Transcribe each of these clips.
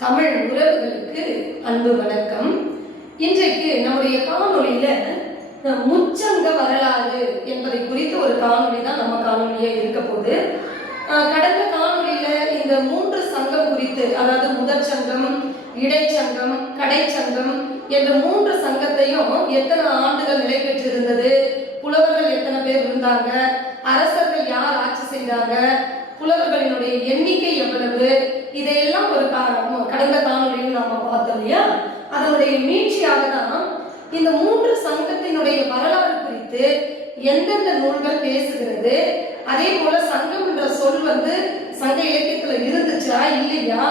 தமிழ் உறவுகளுக்கு அன்பு வணக்கம். இன்றைக்கு நம்முடைய காணொலியில முச்சங்க வரலாறு என்பதை குறித்து ஒரு காணொலி தான் நம்ம காணொலியா இருக்க போது கடந்த காணொலியில இந்த மூன்று சங்கம் குறித்து அதாவது முதற் சங்கம் இடைச்சங்கம் கடைச்சங்கம் என்ற மூன்று சங்கத்தையும் எத்தனை ஆண்டுகள் நிலை பெற்றிருந்தது புலவர்கள் எத்தனை பேர் இருந்தாங்க அரசர்கள் யார் செய்தாங்க புலவர்களினுடைய எண்ணிக்கை எவ்வளவு? இதையெல்லாம் ஒரு கா- கடந்த காணொலியில் நாம பார்த்தோம் இல்லையா? அதனுடைய மீட்சியாக தான் இந்த மூன்று சங்கத்தினுடைய வரலாறு குறித்து எந்தெந்த நூல்கள் பேசுகிறது? அதே போல சங்கம் என்ற சொல் வந்து சங்க இலக்கியத்துல இருந்துச்சா இல்லையா?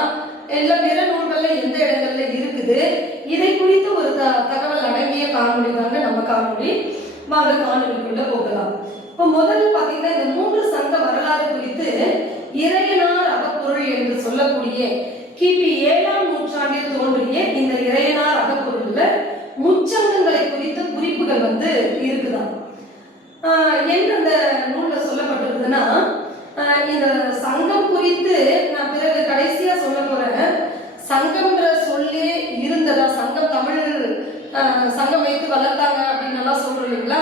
இல்ல பிற நூல்கள்ல எந்த இடங்கள்ல இருக்குது? இதை குறித்து ஒரு த- தகவல் அடங்கிய காணொலி தாங்க நம்ம காணொலி வாங்க காணொலிக்குள்ள போகலாம். இப்போ முதல்ல பாத்தீங்கன்னா இந்த மூன்று சங்க வரலாறு குறித்து இறையனார் அகப்பொருள் என்று சொல்லக்கூடிய கிபி ஏழாம் நூற்றாண்டில் தோன்றிய இந்த இறையனார் அகப்பொருள்ல முச்சங்கங்களை குறித்த குறிப்புகள் வந்து இருக்குதான் என்ன அந்த நூல்ல சொல்லப்பட்டிருக்குதுன்னா இந்த சங்கம் குறித்து நான் பிறகு கடைசியா சொல்ல போறேன். சங்கம்ன்ற சொல்லி இருந்ததா? சங்கம் தமிழ் சங்கம் வைத்து வளர்த்தாங்க அப்படின்னு எல்லாம் சொல்றோம் இல்லைங்களா?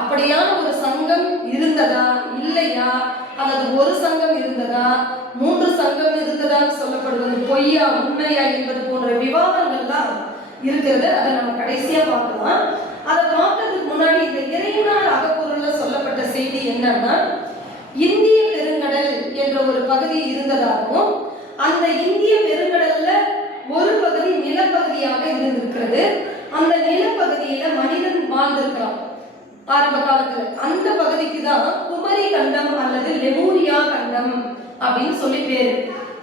அப்படியான ஒரு சங்கம் இருந்ததா? இல்லையா? அல்லது ஒரு சங்கம் இருந்ததா? மூன்று சங்கம் இருந்ததான்னு சொல்லப்படுவது பொய்யா உண்மையா என்பது போன்ற விவாதங்கள்லாம் இருக்கிறது. அதை நம்ம கடைசியா பார்க்கலாம். அதை பார்க்கறதுக்கு முன்னாடி இந்த இறைவனார் அகப்பொருள்ல சொல்லப்பட்ட செய்தி என்னன்னா இந்திய பெருங்கடல் என்ற ஒரு பகுதி இருந்ததாகவும் அந்த இந்திய பெருங்கடல்ல ஒரு பகுதி நிலப்பகுதியாக இருந்திருக்கிறது. அந்த நிலப்பகுதியில மனிதன் வாழ்ந்திருக்கிறான் ஆரம்ப காலத்துல. அந்த பகுதி தான் குமரி கண்டம் அல்லது லெமூரியா கண்டம் அப்படின்னு சொல்லி பேரு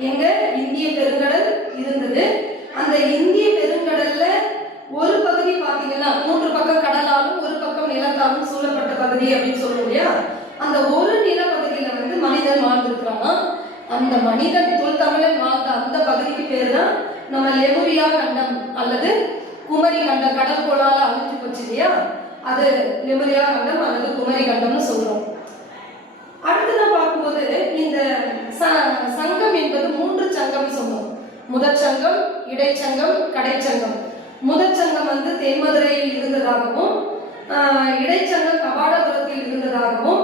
எங்க? இந்திய பெருங்கடல் இருந்தது. அந்த இந்திய பெருங்கடல்ல ஒரு பகுதி பாத்தீங்கன்னா மூன்று பக்கம் கடலாலும் ஒரு பக்கம் நிலத்தாலும் சூழப்பட்ட பகுதி அப்படின்னு சொல்லுவோம் இல்லையா? அந்த ஒரு நிலப்பகுதியில வந்து மனிதன் வாழ்ந்திருக்கிறான்? அந்த மனிதன் தொல் தமிழன் வாழ்ந்த அந்த பகுதிக்கு பேர் தான் நம்ம லெமுரியா கண்டம் அல்லது குமரி கண்டம் கடல் கோளால அழிஞ்சு போச்சு இல்லையா? அது லெமுரியா கண்டம் அல்லது குமரி கண்டம்னு சொல்றோம். அடுத்து நான் பார்க்கும்போது இந்த சங்கம் என்பது மூன்று சங்கம் சொன்னோம் முதற் சங்கம் இடைச்சங்கம் கடைச்சங்கம் முதற் சங்கம் வந்து தென்மதுரையில் இருந்ததாகவும் இடைச்சங்கம் கபாடபுரத்தில் இருந்ததாகவும்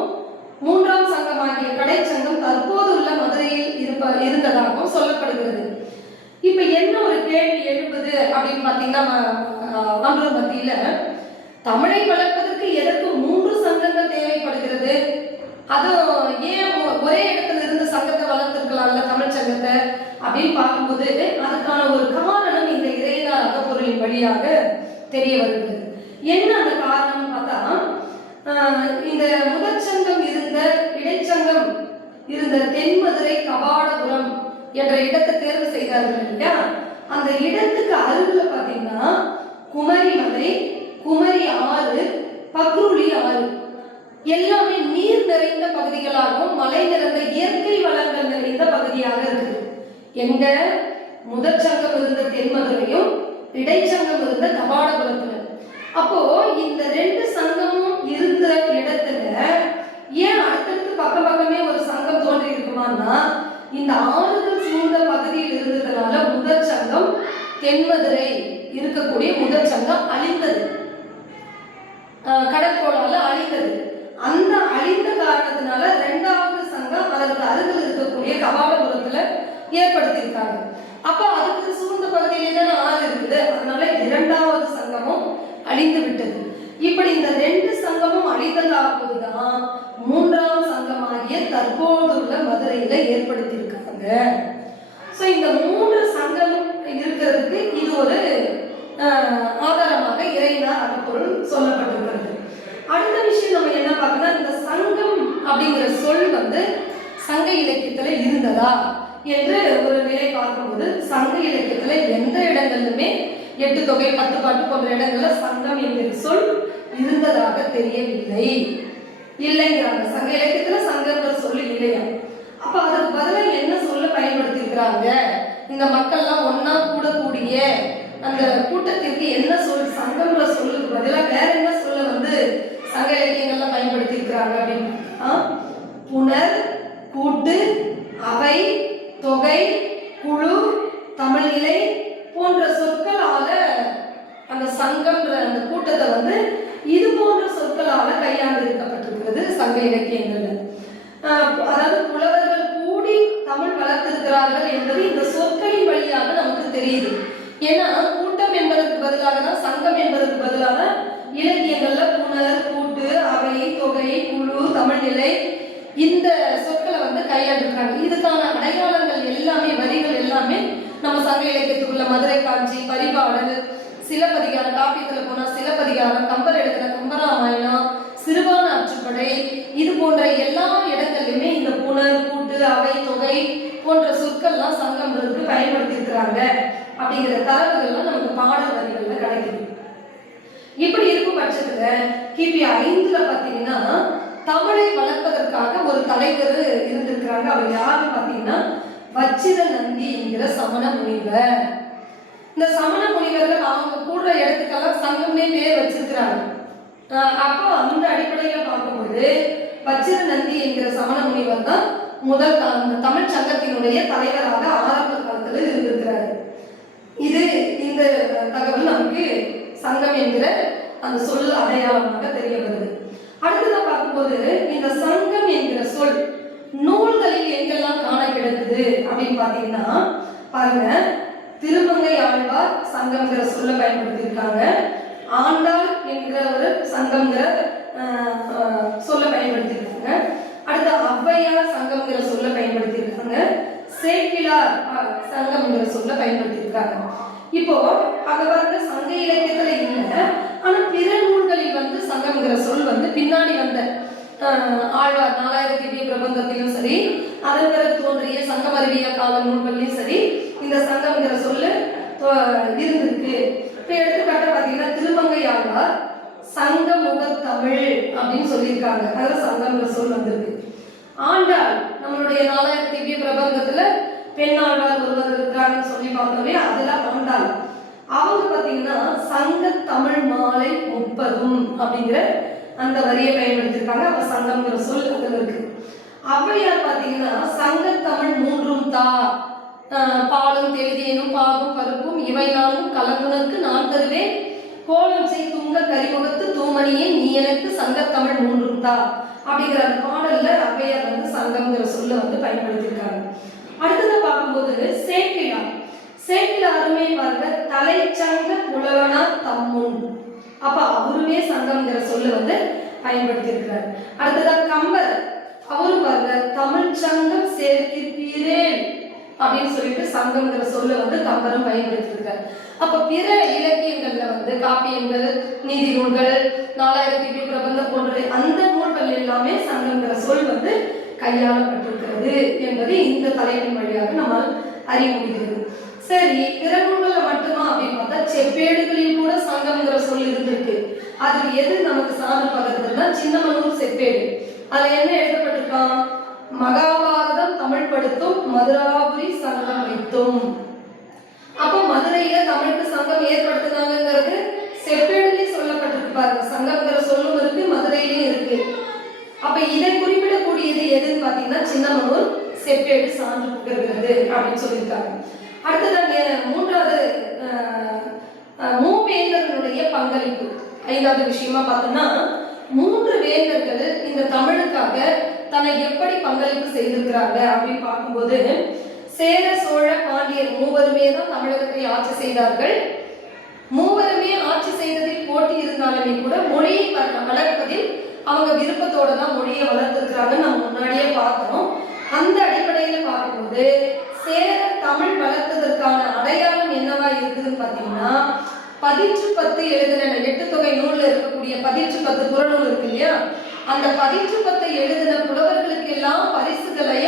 மூன்றாம் சங்கமாகிய கடைச்சங்கம் தற்போது உள்ள மதுரையில் இருப்ப இருந்ததாகவும் சொல்லப்படுகிறது. இப்ப என்ன ஒரு கேள்வி எழுப்புது அப்படின்னு பார்த்தீங்கன்னா ஆஹ், ஆண்டோர் மத்தியில தமிழை வளர்ப்பதற்கு எதற்கு மூன்று சங்கங்கள் தேவைப்படுகிறது அதுவும் ஏன் ஒ- ஒரே இடத்துல இருந்து சங்கத்தை வளர்த்துருக்கலாம்ல தமிழ் சங்கத்தை அப்படின்னு பார்க்கும்போது அதுக்கான ஒரு காரணம் இந்த இறையனார் அகப்பொருளின் வழியாக தெரிய வருகிறது. என்ன அந்த காரணம் பார்த்தா இந்த முதற்சங்கம் இருந்த இடைச்சங்கம் இருந்த தென்மதுரை கபாடபுரம் என்ற இடத்தை தேர்வு செய்தார்கள் இல்லையா? அந்த இடத்துக்கு அருகில் பார்த்தீங்கன்னா குமரி மலை குமரி ஆறு பக்ருளி ஆறு. எல்லாமே நீர் நிறைந்த பகுதிகளாகவும் மலை நிறைந்த இயற்கை வளங்கள் நிறைந்த பகுதியாக எங்க முதற் சங்கம் இருந்த தென்மதுரையும் இடைச்சங்கம் இருந்த கபாடபுரத்துல அப்போ இந்த ரெண்டு சங்கமும் இருந்த இடத்துல ஏன் அடுத்தடுத்து பக்கம் பக்கமே ஒரு சங்கம் தோன்றி இருக்குமான்னா இந்த ஆறுகள் சூழ்ந்த பகுதியில் இருந்ததுனால முதற் சங்கம் தென்மதுரை இருக்கக்கூடிய முதற் சங்கம் அழிந்தது ஆஹ் கடற்கோளால அழிந்தது அந்த அழிந்த காரணத்தினால ரெண்டாவது சங்கம் அதற்கு அருகில் இருக்கக்கூடிய கபாலபுரத்துல ஏற்படுத்தியிருக்காங்க. அப்ப அதுக்கு சூழ்ந்த பகுதியில் தானே ஆறு இருக்குது? அதனால இரண்டாவது சங்கமும் அழிந்து விட்டது. இப்படி இந்த ரெண்டு சங்கமும் அழிந்ததாக தான் மூன்றாம் சங்கமாகிய தற்போதுள்ள மதுரையில ஏற்படுத்தியிருக்காங்க. ஸோ இந்த மூன்று சங்கம் இருக்கிறதுக்கு இது ஒரு ஆதாரமாக இறையினார் அகப்பொருள் சொல்லப்பட்டிருக்கிறது. அடுத்த விஷயம் நம்ம என்ன பார்க்கணும் இந்த சங்கம் அப்படிங்கிற சொல் வந்து சங்க இலக்கியத்தில் இருந்ததா? என்று ஒரு நிலை பார்க்கும்போது சங்க இலக்கியத்துல எந்த இடங்களிலுமே எட்டு தொகை பத்து பாட்டு போன்ற இடங்கள்ல சங்கம் என்கிற சொல் இருந்ததாக தெரியவில்லை. இல்லைங்கிறாங்க. சங்க இலக்கியத்துல சங்கம்ன்ற சொல்லு இல்லையா? அப்ப அதுக்கு பதிலாக என்ன சொல்ல பயன்படுத்திருக்கிறாங்க இந்த மக்கள்லாம் ஒன்னா கூடக்கூடிய அந்த கூட்டத்திற்கு என்ன சொல் சங்கம்ன்ற சொல்லுக்கு பதிலா வேற என்ன சொல்ல வந்து சங்க இலக்கியங்கள்ல பயன்படுத்தி இருக்கிறாங்க அப்படின்னு ஆ? புனர் கூட்டம் கூட்டு அவை தொகை குழு தமிழ்நிலை போன்ற சொற்களால அந்த சங்கம்ன்ற அந்த கூட்டத்தை வந்து இது போன்ற சொற்களால கையாண்டு இருக்கப்பட்டிருக்கிறது சங்க இலக்கியங்கள்ல ஆஹ் அதாவது புலவர்கள் கூடி தமிழ் வளர்த்திருக்கிறார்கள் என்பது இந்த சொற்களின் வழியாக நமக்கு தெரியுது ஏன்னா கூட்டம் என்பதற்கு பதிலாக தான் சங்கம் என்பதற்கு பதிலாக இலக்கியங்கள்ல புனர் கூட்டு அவை தொகை குழு தமிழ்நிலை இந்த சொற்களை வந்து கையாண்டிருக்காங்க இதுக்கான அடையாளங்கள் எல்லாமே வரிகள் எல்லாமே நம்ம சங்க இலக்கியத்துக்குள்ள மதுரை காஞ்சி பரிபாடல் சிலப்பதிகாரம் காப்பியத்துல போனா சிலப்பதிகாரம் கம்பர் எழுதின கம்பராமாயணம் சிறுபான அச்சுப்படை இது போன்ற எல்லா இடங்கள்லையுமே இந்த புணர் கூட்டு அவை தொகை போன்ற சொற்கள்லாம் சங்கம் பயன்படுத்தி இருக்கிறாங்க அப்படிங்கிற தரவுகள்லாம் நமக்கு பாடல் வரிகள்ல கிடைக்குது இப்படி இருக்கும் கிபி ஐந்துல பாத்தீங்கன்னா தமிழை வளர்ப்பதற்காக ஒரு தலைவர் இருந்திருக்கிறாங்க. அவர் யாருன்னு பாத்தீங்கன்னா வச்சிர நந்தி என்கிற சமண முனிவர். இந்த சமண முனிவர்கள் அவங்க கூடுற இடத்துக்கெல்லாம் சங்கம்னே பேர் வச்சிருக்கிறாங்க. அப்போ அந்த அடிப்படையில பார்க்கும்போது வச்சிர நந்தி என்கிற சமண முனிவர் தான் முதல் த- அந்த தமிழ் சங்கத்தினுடைய தலைவராக ஆரம்ப காலத்துல இருந்திருக்கிறாரு. இது இந்த தகவல் நமக்கு சங்கம் என்கிற அந்த சொல் அடையாளமாக தெரிய வருது அடுத்ததை பார்க்கும்போது இந்த சங்கம் என்கிற சொல் நூல்களில் எங்கெல்லாம் காண கிடக்குது அப்படின்னு பார்த்தீங்கன்னா பாருங்க திருமங்கை ஆழ்வார் சங்கம்ங்கிற சொல்ல பயன்படுத்தியிருக்காங்க. ஆண்டாள் என்கிற ஒரு சங்கம்ங்கிற சொல்ல பயன்படுத்தியிருக்காங்க. அடுத்து ஔவையார் சங்கம்ங்கிற சொல்ல பயன்படுத்தியிருக்காங்க. சேக்கிலார் சங்கம்ங்கிற சொல்ல பயன்படுத்தியிருக்காங்க. இப்போ அங்க பாருங்க சங்க இலக்கியத்துல இல்லை ஆனால் பிற நூல்களில் வந்து சங்கம்ங்கிற சொல் வந்து பின்னாடி வந்த ஆழ்வார் நாலாயிரத்தி திவ்ய பிரபந்தத்திலும் சரி அதன் தோன்றிய சங்கம் சங்கமருவிய கால நூல்கள்லையும் சரி இந்த சங்கம்ங்கிற சொல்லு இருந்திருக்கு. இப்போ எடுத்துக்காட்ட பார்த்தீங்கன்னா திருமங்கை ஆழ்வார் சங்க முகத்தமிழ் அப்படின்னு சொல்லியிருக்காங்க. அதில் சங்கம்ங்கிற சொல் வந்திருக்கு. ஆண்டாள் நம்மளுடைய நாலாயிரத்தி திவ்ய பிரபந்தத்தில் பெண்ணாழ்வார் ஒருவர் இருக்கிறாங்கன்னு சொல்லி பார்த்தோமே அதெல்லாம் ஆண்டாள். அவங்க பார்த்தீங்கன்னா சங்க தமிழ் மாலை முப்பதும் அப்படிங்கிற அந்த வரியை பயன்படுத்தியிருக்காங்க. அப்ப சங்கம்ங்கிற சொல் அதில் இருக்கு. ஔவையார் பார்த்தீங்கன்னா சங்க தமிழ் மூன்றும் தா பாலும் தெளிதேனும் பாகும் பருப்பும் இவை நாளும் கலந்துனக்கு நான் தருவேன். கோலம் செய் துங்க கரிமுகத்து தூமணியே நீ எனக்கு சங்கத்தமிழ் மூன்றும் தா அப்படிங்கிற அந்த பாடல்ல ஔவையார் வந்து சங்கம்ங்கிற சொல்ல வந்து பயன்படுத்தியிருக்காங்க. அடுத்ததை பார்க்கும்போது சேக்கிழா. சேக்கிழாருமே பாருங்க தலைச்சங்க புலவனா தம்முன். அப்ப அவருமே சங்கம்ங்கிற சொல்ல வந்து பயன்படுத்தியிருக்கிறார். அடுத்ததா கம்பர். அவரும் பாருங்க தமிழ் சங்கம் சேர்த்திருப்பீரேன் அப்படின்னு சொல்லிட்டு சங்கம்ங்கிற சொல்ல வந்து கம்பரும் பயன்படுத்தியிருக்காரு அப்ப பிற இலக்கியங்கள்ல வந்து காப்பியங்கள் நீதி நூல்கள் நாலாயிரத்தி எட்டு பிரபந்தம் போன்ற அந்த நூல்கள் எல்லாமே சங்கம்ங்கிற சொல் வந்து கையாளப்பட்டிருக்கிறது என்பது இந்த தலைப்பின் வழியாக நம்மால் அறிய முடிகிறது. சரி பிற மட்டுமா அப்படின்னு பார்த்தா செப்பேடுகளில் கூட சங்கம்ங்கிற சொல் இருந்திருக்கு. அது எது நமக்கு சான்று பகர்றதுன்னா சின்னமனூர் செப்பேடு. அதுல என்ன எழுதப்பட்டிருக்கான் மகாபாரதம் தமிழ் படுத்தும் மதுராபுரி சங்கம் வைத்தும். அப்ப மதுரையில தமிழுக்கு சங்கம் ஏற்படுத்தினாங்கிறது செப்பேடுலயும் சொல்லப்பட்டிருக்கு பாருங்க. சங்கம்ங்கிற சொல்லும் இருக்கு மதுரையிலயும் இருக்கு. அப்ப இதை குறிப்பிடக்கூடியது எதுன்னு பாத்தீங்கன்னா சின்னமனூர் செப்பேடு சான்று புகழ்கிறது அப்படின்னு சொல்லியிருக்காங்க. அடுத்தது அங்கே மூன்றாவது மூவேந்தர்களுடைய பங்களிப்பு. ஐந்தாவது விஷயமா பார்த்தோம்னா மூன்று வேந்தர்கள் இந்த தமிழுக்காக தன்னை எப்படி பங்களிப்பு செய்திருக்கிறாங்க அப்படின்னு பார்க்கும்போது சேர சோழ பாண்டியர் மூவருமே தான் தமிழகத்தை ஆட்சி செய்தார்கள். மூவருமே ஆட்சி செய்ததில் போட்டி இருந்தாலுமே கூட மொழியை வளர்ப்பதில் அவங்க விருப்பத்தோட தான் மொழியை வளர்த்துருக்கிறாங்கன்னு நம்ம முன்னாடியே பார்த்தோம். அந்த அடிப்படையில் பார்க்கும்போது சேர தமிழ் வளர்த்து என்னவா பார்த்தீங்கன்னா பதிற்று பத்து எழுதின எட்டு தொகை நூல்ல இருக்கக்கூடிய பதிற்று பத்து புறநூல் இருக்கு இல்லையா? அந்த பதிற்று பத்தை எழுதின புலவர்களுக்கு எல்லாம் பரிசுகளைய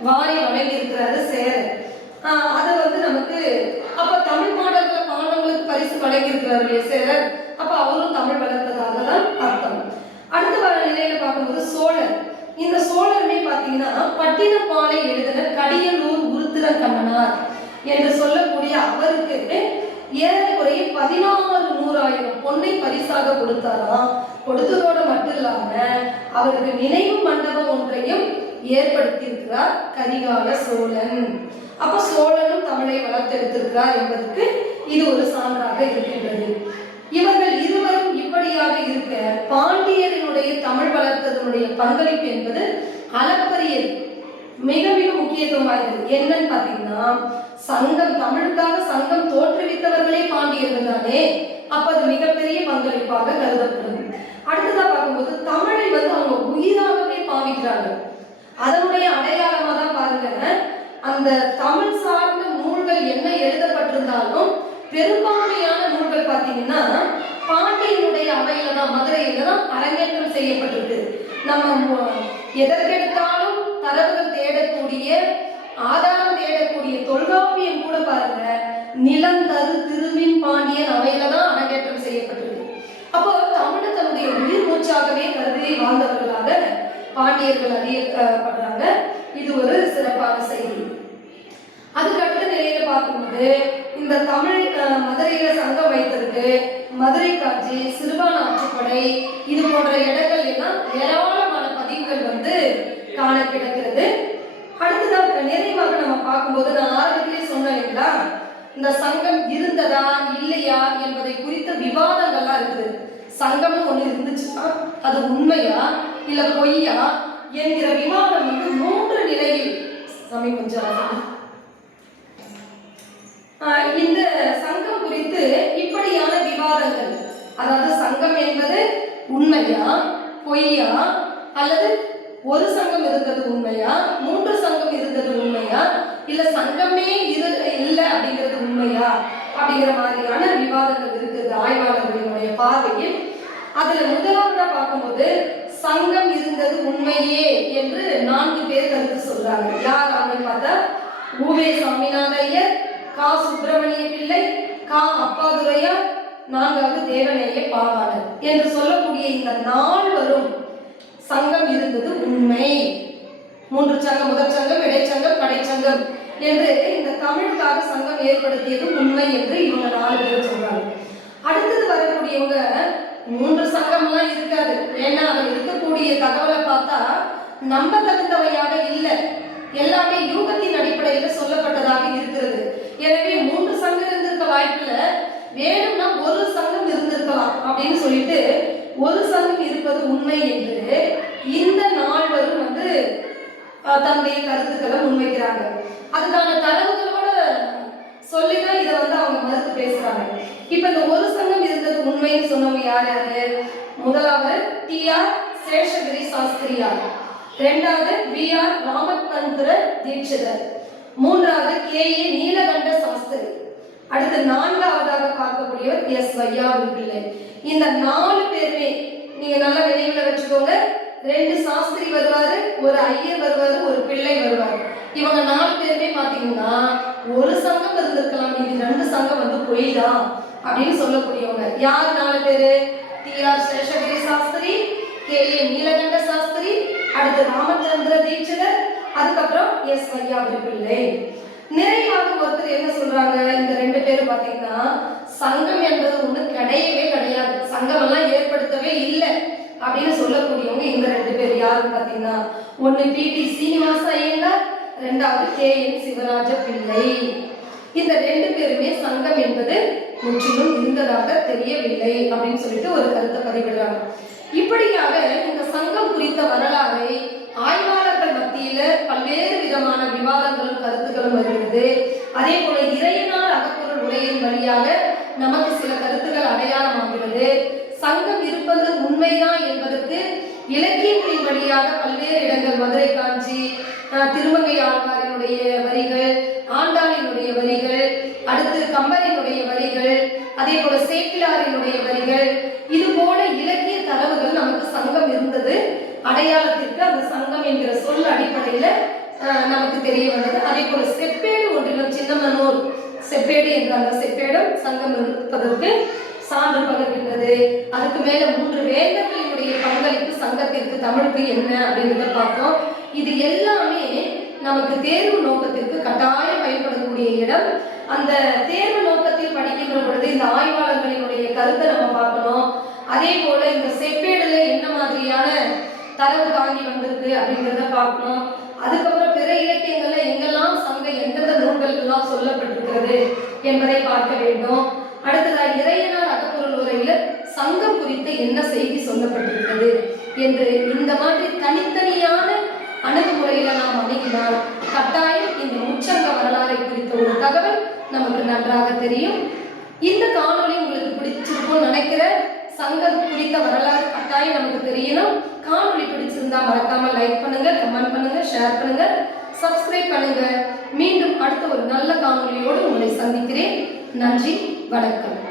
வாரி வழங்கி இருக்கிறாரு சேரர். ஆஹ் அது வந்து நமக்கு அப்ப தமிழ் மாடல்ல பாடங்களுக்கு பரிசு வழங்கி இருக்கிறாரு இல்லையா சேரர்? அப்ப அவரும் தமிழ் வளர்த்ததாக தான் அர்த்தம். அடுத்த வர நிலையில பார்க்கும்போது சோழர். இந்த சோழருமே பார்த்தீங்கன்னா பட்டினப்பாலை எழுதின கடியலூர் உருத்திரங்கண்ணனார் என்று சொல்லக்கூடிய அவருக்கு ஏறக்குறைய பதினாறு நூறாயிரம் பொன்னை பரிசாக கொடுத்தாராம் கொடுத்ததோடு மட்டும் இல்லாம அவருக்கு நினைவு மண்டபம் ஒன்றையும் ஏற்படுத்தியிருக்கிறார் கரிகால சோழன். அப்ப சோழனும் தமிழை வளர்த்தெடுத்திருக்கிறார் என்பதற்கு இது ஒரு சான்றாக இருக்கின்றது. இவர்கள் இருவரும் இப்படியாக இருக்க பாண்டியரினுடைய தமிழ் வளர்த்ததனுடைய பங்களிப்பு என்பது அளப்பரியது மிக முக்கியத்துவம் வாய்ந்தது என்னன்னு பாத்தீங்கன்னா சங்கம் தமிழுக்காக சங்கம் தோற்றுவித்தவர்களே பாண்டியர்கள் தானே அப்ப அது மிகப்பெரிய பங்களிப்பாக கருதப்படும் அடுத்ததா பார்க்கும்போது தமிழை வந்து அவங்க உயிராகவே பாவிக்கிறாங்க. அதனுடைய அடையாளமா தான் பாருங்க அந்த தமிழ் சார்ந்த நூல்கள் என்ன எழுதப்பட்டிருந்தாலும் பெரும்பான்மையான நூல்கள் பார்த்தீங்கன்னா பாண்டியனுடைய அவையில தான் மதுரையில தான் அரங்கேற்றம் செய்யப்பட்டிருக்கு. நம்ம எதற்கெடுத்தாலும் பாண்டியர்கள் அறியப்படுறாங்க இது ஒரு சிறப்பான செய்தி. அதுக்கு அடுத்த நிலையில பார்க்கும்போது இந்த தமிழ் மதுரையில சங்கம் வைத்திருக்கு. மதுரை காட்சி சிறுபான் ஆற்றுப்படை இது போன்ற இடங்கள் எல்லாம் ஏராளமான பதிவுகள் வந்து காண கிடக்கிறது. அடுத்ததாக நிறைவாக நம்ம பார்க்கும்போது நான் ஆரம்பத்திலே சொன்னேன் இல்லைங்களா? இந்த சங்கம் இருந்ததா இல்லையா என்பதை குறித்த விவாதங்கள்லாம் இருக்குது. சங்கம்னு ஒன்று இருந்துச்சுன்னா அது உண்மையா இல்லை பொய்யா? என்கிற விவாதம் வந்து மூன்று நிலையில் சாமி கொஞ்சம் இந்த சங்கம் குறித்து இப்படியான விவாதங்கள். அதாவது சங்கம் என்பது உண்மையா பொய்யா அல்லது ஒரு சங்கம் இருந்தது உண்மையா மூன்று சங்கம் இருந்தது உண்மையா இல்ல சங்கமே இரு இல்லை அப்படிங்கிறது உண்மையா அப்படிங்கிற மாதிரியான விவாதங்கள் இருக்குது ஆய்வாளர்களினுடைய பார்வையில். அதுல முதலாவதா பார்க்கும்போது சங்கம் இருந்தது உண்மையே என்று நான்கு பேர் கருத்து சொல்றாங்க. யார் அப்படின்னு பார்த்தா? ஊவே சாமிநாத ஐயர் கா சுப்பிரமணிய பிள்ளை கா அப்பாதுரையா நான்காவது தேவநேய பாவாளர் என்று சொல்லக்கூடிய இந்த நால்வரும் சங்கம் இருந்தது உண்மை. மூன்று சங்கம் முதற் சங்கம் இடைச்சங்கம் கடைச்சங்கம் என்று இந்த தமிழுக்காக சங்கம் ஏற்படுத்தியது உண்மை என்று இவங்க நாலு பேர் சொல்றாங்க. அடுத்தது வரக்கூடியவங்க மூன்று சங்கம்லாம் இருக்காது. ஏன்னா அதில் இருக்கக்கூடிய தகவலை பார்த்தா நம்ப தகுந்தவையாக இல்லை. எல்லாமே யூகத்தின் அடிப்படையில் சொல்லப்பட்டதாக இருக்கிறது. எனவே மூன்று சங்கம் இருந்திருக்க வாய்ப்புல வேணும்னா ஒரு சங்கம் இருந்திருக்கலாம் அப்படின்னு சொல்லிட்டு ஒரு சங்கம் இருப்பது உண்மை என்று இந்த நால்வரும் வந்து தன்னுடைய கருத்துக்களை முன்வைக்கிறாங்க. அதுக்கான தரவுகளோட சொல்லிதான் இதை வந்து அவங்க மறுத்து பேசுறாங்க. இப்ப இந்த ஒரு சங்கம் இருந்தது உண்மைன்னு சொன்னவங்க யார் யாரு? முதலாவது டி ஆர் சேஷகிரி சாஸ்திரியார் ரெண்டாவது வி ஆர் ராமதந்திர தீட்சிதர். மூன்றாவது கே ஏ நீலகண்ட சாஸ்திரி. அடுத்து நான்காவதாக பார்க்கக்கூடியவர் எஸ் வையாபு பிள்ளை. இந்த நாலு பேருமே நீங்க நல்லா நினைவுல வச்சுக்கோங்க. ரெண்டு சாஸ்திரி வருவாரு ஒரு ஐயர் வருவாரு ஒரு பிள்ளை வருவாரு. இவங்க நாலு பேருமே பாத்தீங்கன்னா ஒரு சங்கம் இருந்திருக்கலாம் இது ரெண்டு சங்கம் வந்து பொய் தான் அப்படின்னு சொல்லக்கூடியவங்க. யார் நாலு பேரு? T R Seshagiri Sastri K A Neelakanta Sastri அடுத்து ராமச்சந்திர தீட்சிதர் அதுக்கப்புறம் எஸ் வையாபுரி பிள்ளை நிறைவாக ஒருத்தர் என்ன சொல்றாங்க? இந்த ரெண்டு பேரும் பாத்தீங்கன்னா சங்கம் என்பது ஒண்ணு கிடையவே கிடையாது. சங்கம் எல்லாம் ஏற்படுத்தவே இல்லை அப்படின்னு சொல்லக்கூடியவங்க இந்த ரெண்டு பேர். யாருன்னு பாத்தீங்கன்னா ஒண்ணு பி டி சீனிவாச ஐயங்கார் ரெண்டாவது கே என் சிவராஜ பிள்ளை. இந்த ரெண்டு பேருமே சங்கம் என்பது முற்றிலும் இருந்ததாக தெரியவில்லை அப்படின்னு சொல்லிட்டு ஒரு கருத்தை பதிவிடுறாங்க. இப்படியாக இந்த சங்கம் குறித்த வரலாறை ஆய்வாளர்கள் மத்தியில பல்வேறு விதமான விவாதங்களும் கருத்துக்களும் வருகிறது. அதே போல இறையனார் அகப்பொருள் உரையின் வழியாக நமக்கு சில கருத்துக்கள் அடையாளமாகிறது சங்கம் இருப்பது உண்மைதான் என்பதற்கு இலக்கியங்களின் வழியாக பல்வேறு இடங்கள் மதுரை காஞ்சி திருமங்கை ஆழ்வாரினுடைய வரிகள் ஆண்டாளினுடைய வரிகள் அடுத்து கம்பரினுடைய வரிகள் அதே போல சேக்கிலாரினுடைய வரிகள். இது போல இலக்கிய தரவுகள் நமக்கு சங்கம் இருந்தது. அடையாளத்திற்கு அந்த சங்கம் என்கிற சொல் அடிப்படையில நமக்கு தெரிய வந்தது. அதே போல செப்பேடு ஒன்றிலும் சின்னமனூர் செப்பேடு என்ற அந்த செப்பேடும் சங்கம் இருப்பதற்கு சான்று பகிர்கின்றது. அதுக்கு மேல மூன்று வேந்தர்களினுடைய பங்களிப்பு சங்கத்திற்கு தமிழுக்கு என்ன அப்படின்றத பார்த்தோம் இது எல்லாமே நமக்கு தேர்வு நோக்கத்திற்கு கட்டாயம் பயன்படக்கூடிய இடம். அந்த தேர்வு நோக்கத்தில் படிக்கின்ற பொழுது இந்த ஆய்வாளர்களினுடைய கருத்தை நம்ம பார்க்கணும். அதே போல இந்த செப்பேடுல என்ன மாதிரியான தரவு தாங்கி வந்திருக்கு அப்படிங்கிறத பார்க்கணும். அதுக்கப்புறம் பிற இலக்கியங்கள்ல எங்கெல்லாம் சங்கம் எந்தெந்த நூல்கள் எல்லாம் சொல்லப்பட்டிருக்கிறது என்பதை பார்க்க வேண்டும். அடுத்ததாக இறையனார் அகப்பொருள் உரையில சங்கம் குறித்து என்ன செய்தி சொல்லப்பட்டிருக்கிறது என்று இந்த மாதிரி தனித்தனியான அணுகுமுறையில நாம் அணுகினால் கட்டாயம் இந்த உச்சங்க வரலாறை குறித்த ஒரு தகவல் நமக்கு நன்றாக தெரியும். இந்த காணொலி உங்களுக்கு பிடிச்சிருக்கும்னு நினைக்கிறேன் சங்கம் குறித்த வரலாறு கட்டாயம் நமக்கு தெரியணும். காணொலி பிடிச்சிருந்தா மறக்காம லைக் பண்ணுங்க கமெண்ட் பண்ணுங்க ஷேர் பண்ணுங்க. சப்ஸ்கிரைப் பண்ணுங்க. மீண்டும் அடுத்த ஒரு நல்ல காணொலியோடு உங்களை சந்திக்கிறேன். நன்றி. வணக்கம்.